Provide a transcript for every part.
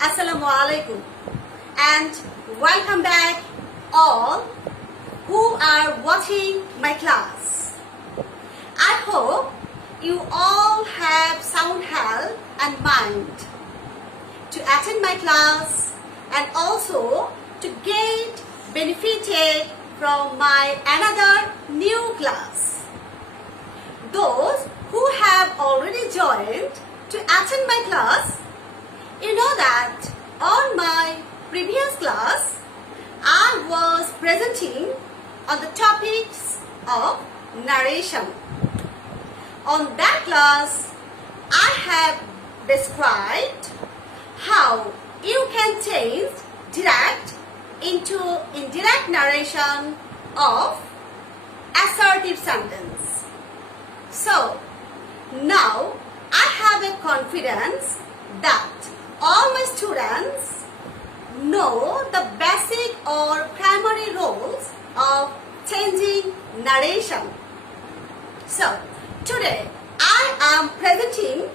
Assalamu alaikum and welcome back all who are watching my class. I hope you all have sound health and mind to attend my class and also to get benefited from my another new class. Those who have already joined to attend my class, you know that on my previous class, I was presenting on the topics of narration. On that class, I have described how you can change direct into indirect narration of assertive sentence. So, now I have a confidence that all my students know the basic or primary roles of changing narration. So, today I am presenting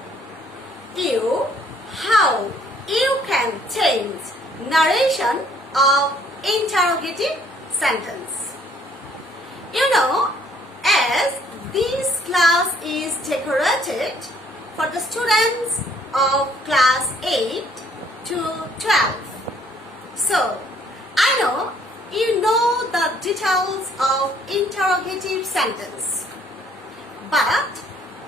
you how you can change narration of interrogative sentence. You know, as this class is decorated for the students of class 8 to 12. So, I know you know the details of interrogative sentence. But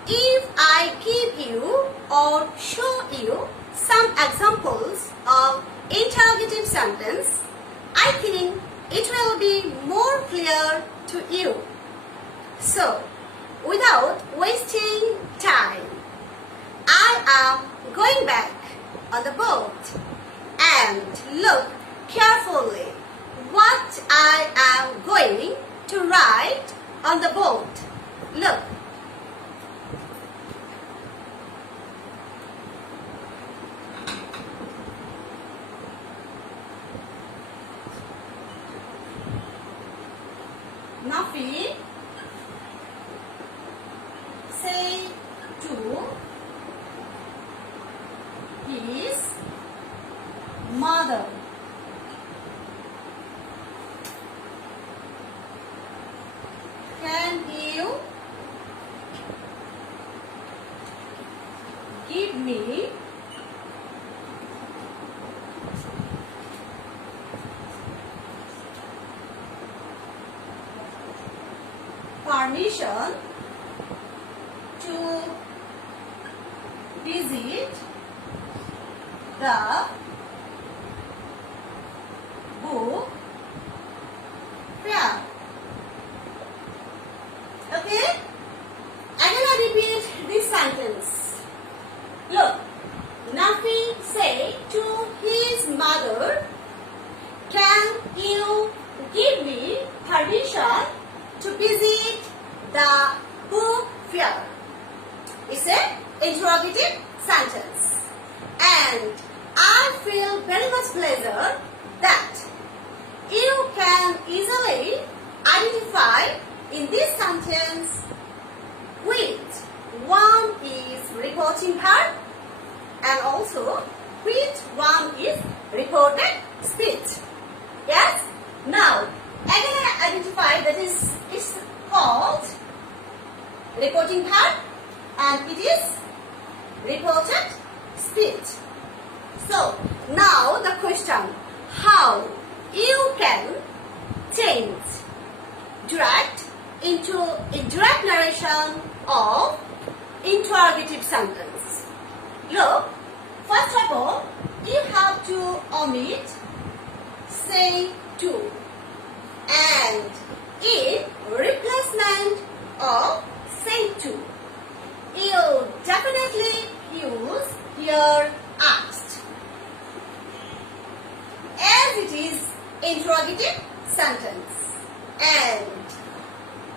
if I give you or show you some examples of interrogative sentence, I think it will be more clear to you. So, without wasting time, I am going back on the board and look carefully what I am going to write on the board. Look. Nafi say to his mother, can you give me permission to visit the book fair? Okay? I'm gonna repeat this sentence. Look, Nafi say to his mother, can you give me permission to visit the book fair? It's an interrogative sentence. And I feel very much pleasure that you can easily identify in this sentence which one is reporting verb and also which one is reported speech. Yes? Now, again I identify that it's called reporting verb and it is reported speech. So, now the question, how you can change direct into indirect narration of interrogative sentence. Look, first of all, you have to omit say to and in replacement of say to, you definitely use here asked, as it is interrogative sentence and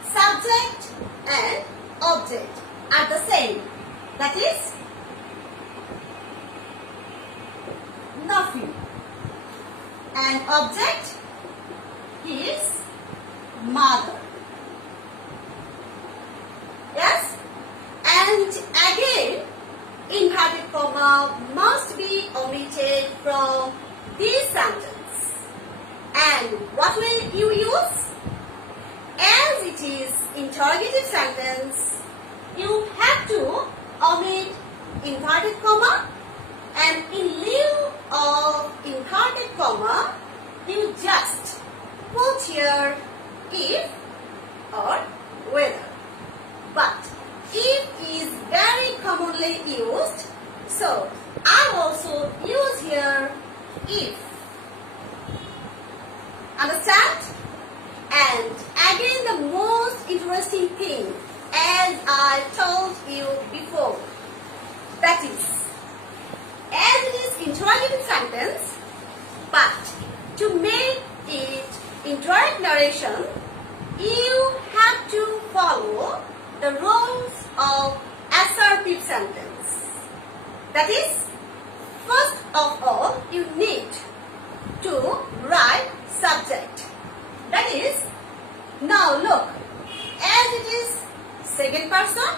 subject and object are the same, that is Nafi, and object is mother. Yes? And again, inverted comma must be omitted from this sentence. And what will you use? As it is interrogative sentence, you have to omit inverted comma, and in lieu of inverted comma, you just put here if or whether. But if is very commonly used, so I also use here if. Understand? And again, the most interesting thing, as I told you before, that is, as it is interrogative sentence, but to make it indirect narration, you have to follow the rules of assertive sentence. That is, first of all, you need to write subject. That is, now look, as it is second person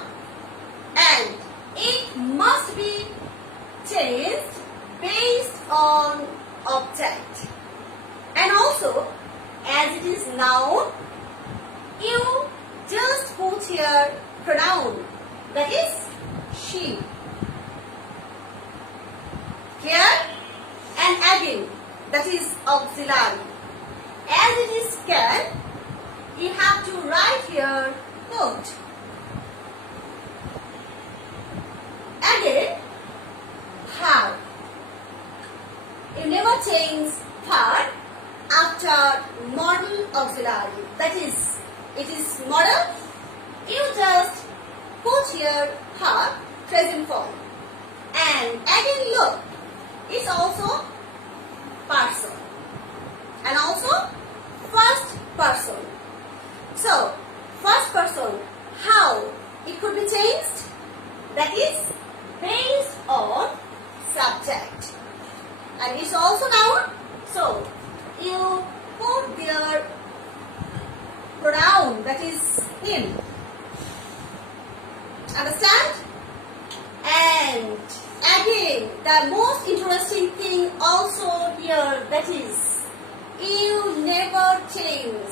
and it must be changed based on object. And also, as it is noun, you just put here pronoun, that is she. Clear? And again, that is auxiliary. As it is can, you have to write here could. Again, have. You never change third after model auxiliary. That is, it is model. You just put here have present form. And again, look, it's also person. And also first person. So, first person, how it could be changed? That is based on subject. And it's also noun. So, you put their pronoun, that is him. Understand? And again, the most interesting thing also here, that is, you never change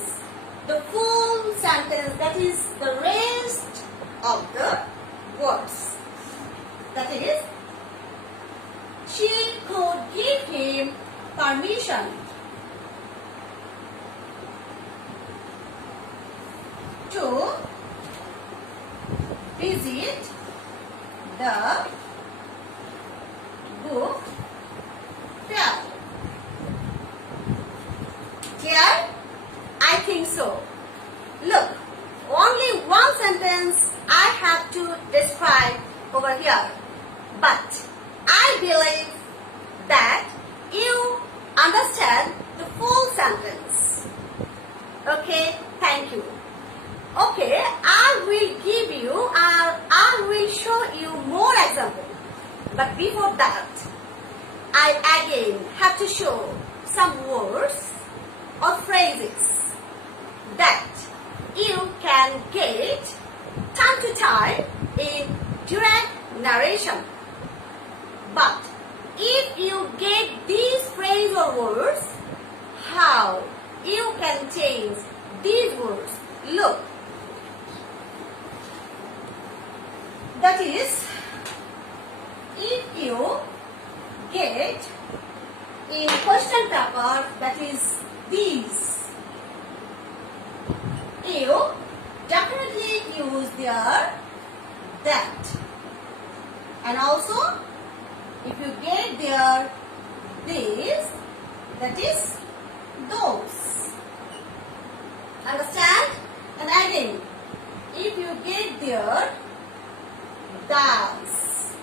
the full sentence, that is the rest of the words. That is, she could give him permission to visit the book fair. Clear? I think so. Look, only one sentence I have to describe over here. But I believe that you understand the full sentence. Okay, thank you. Okay, I will show you more examples. But before that, I again have to show some words or phrases that you can get time to time in direct narration. But if you get these phrases or words, how you can change these words? Look, that is, if you get in question paper, that is these, you definitely use their that. And also, if you get there this, that is those. Understand? And again, if you get there thus,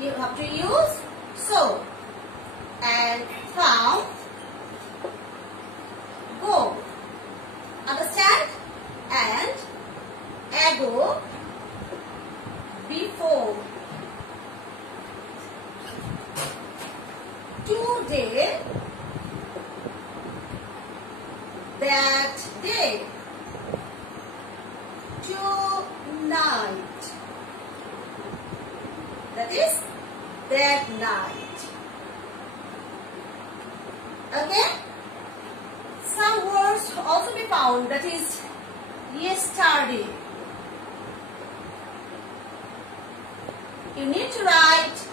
you have to use so. And from, go. Understand? And ago, before. Today, that day. Tonight. That is that night. Okay? Some words also be found, that is yesterday. You need to write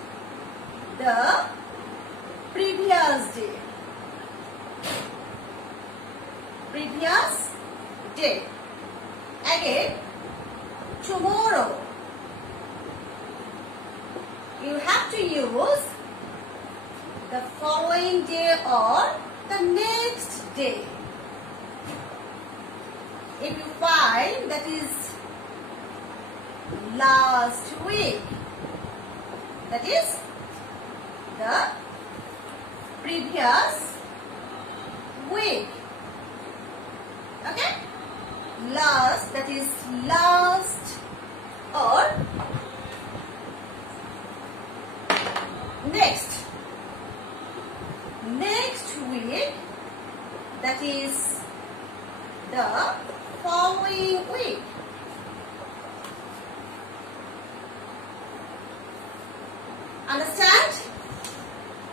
the previous day. Previous day. Again, tomorrow. You have to use the following day or the next day. If you find that is last week, that is the previous week. Okay? Last, that is last, or next. Next week, that is the following week. Understand?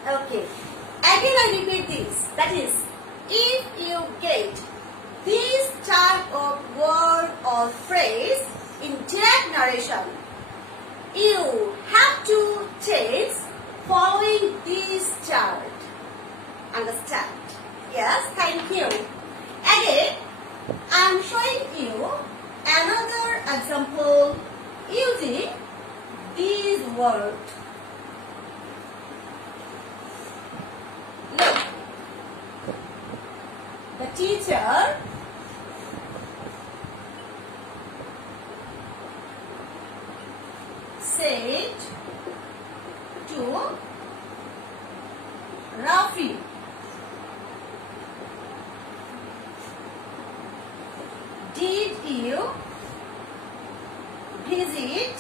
Okay. Again I repeat this. That is, if you get this type of word or phrase in direct narration, you have to change following this chart. Understand? Yes, thank you. Again, I am showing you another example using these words. Look, the teacher said to Rafi, did you visit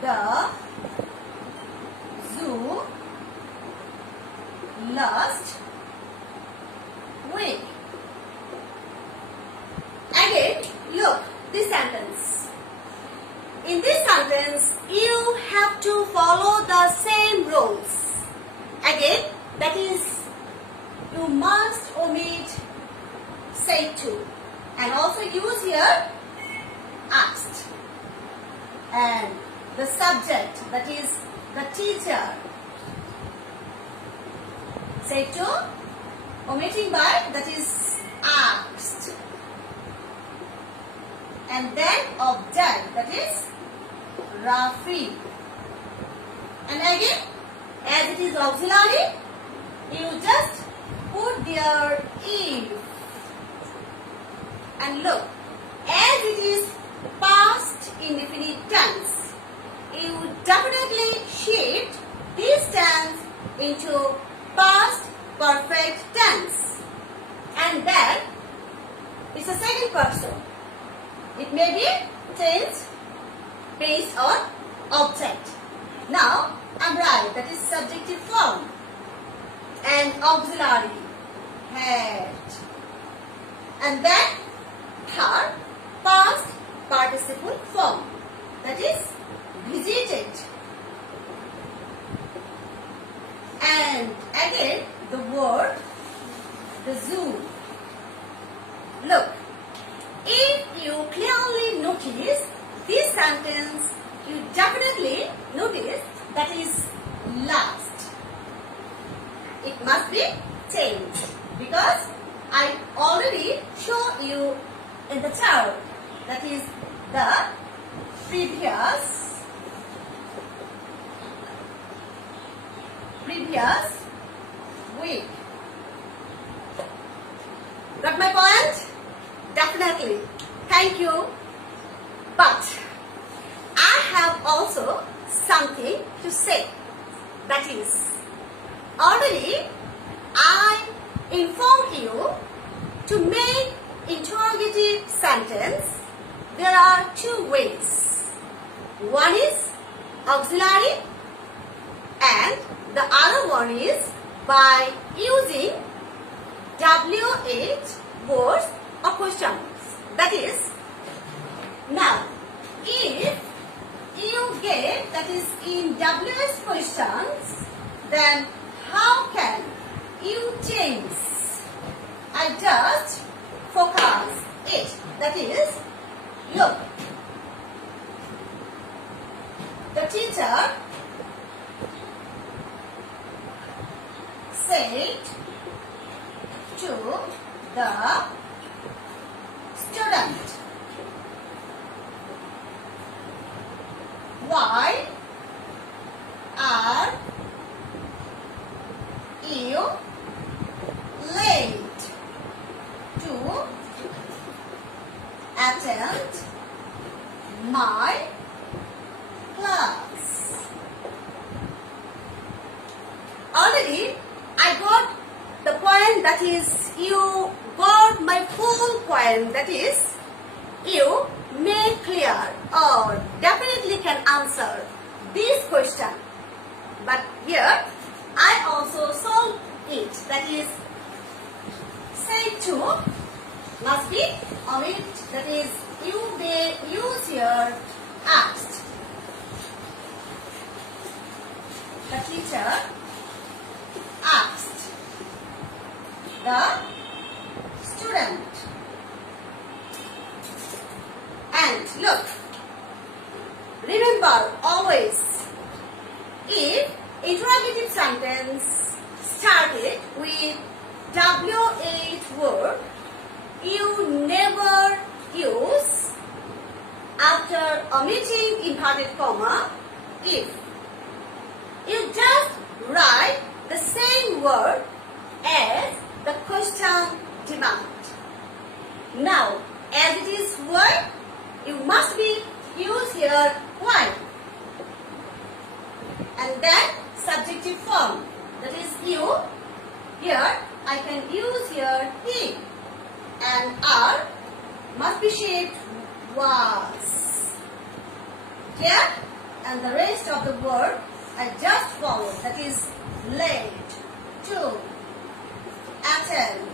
the zoo last week? Again, look, this sentence. In this sentence, you have to follow the same rules. Again, that is, you must omit say to, and also use here asked, and the subject, that is the teacher. Say to, omitting by, that is asked, and then object, that is Rafi. And again, as it is auxiliary, you just put there if. And look, as it is past indefinite tense, you definitely shift this tense into past perfect tense. And then, it's a second person. It may be changed based on object. Now, I'm right, that is subjective form. And auxiliary, had. And then, third, past participle form. That is, visited. And again, the word, the zoo. Look, if you clearly notice this sentence, you definitely notice that is last. It must be changed because I already show you in the chart, that is the previous week. Got my point? Definitely. Thank you. But I have also something to say. That is, already I informed you to make interrogative sentence. There are two ways. One is auxiliary and the other one is by using WH words or questions. That is, now if you get, that is in WH questions, then how can you change? I just focus it. That is, look. The teacher said to the student, why are you late to attend my class? Already I got the point, that is, you got my full point, that is, you made clear or definitely can answer this question. But here I also solve it, that is, say to must be omit, that is, you may use here asked. The teacher asked the student. And look, remember always, if interrogative sentence started with WH word, you never use after omitting inverted comma if. You just write the same word as the question demand. Now, as it is word, you must be use here why. And then subjective form, that is you. Here I can use here he, and are must be shaped was. Here, and the rest of the word I just follow, that is late, to, attend,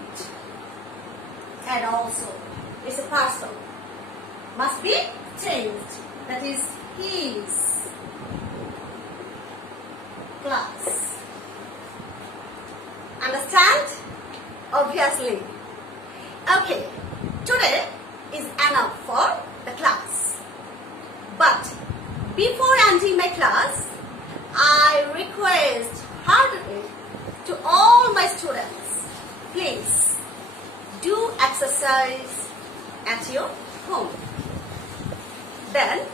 and also it's a person. Must be changed, that is his class. Understand? Obviously. Okay, today is enough for the class. But before ending my class, I request heartily to all my students, please do exercise at your home. Then,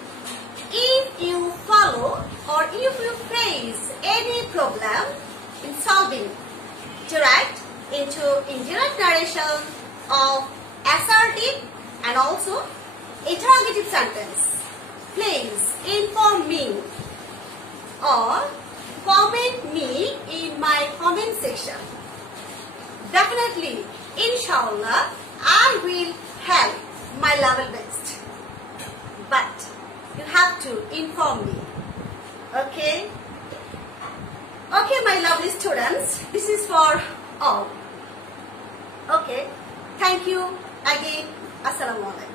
if you follow or if you face any problem in solving direct into indirect narration of assertive and also interrogative sentence, please inform me or comment me in my comment section. Definitely, inshallah, I will help my level best. But you have to inform me. Okay? Okay, my lovely students, this is for all. Okay, thank you again. Assalamu alaikum.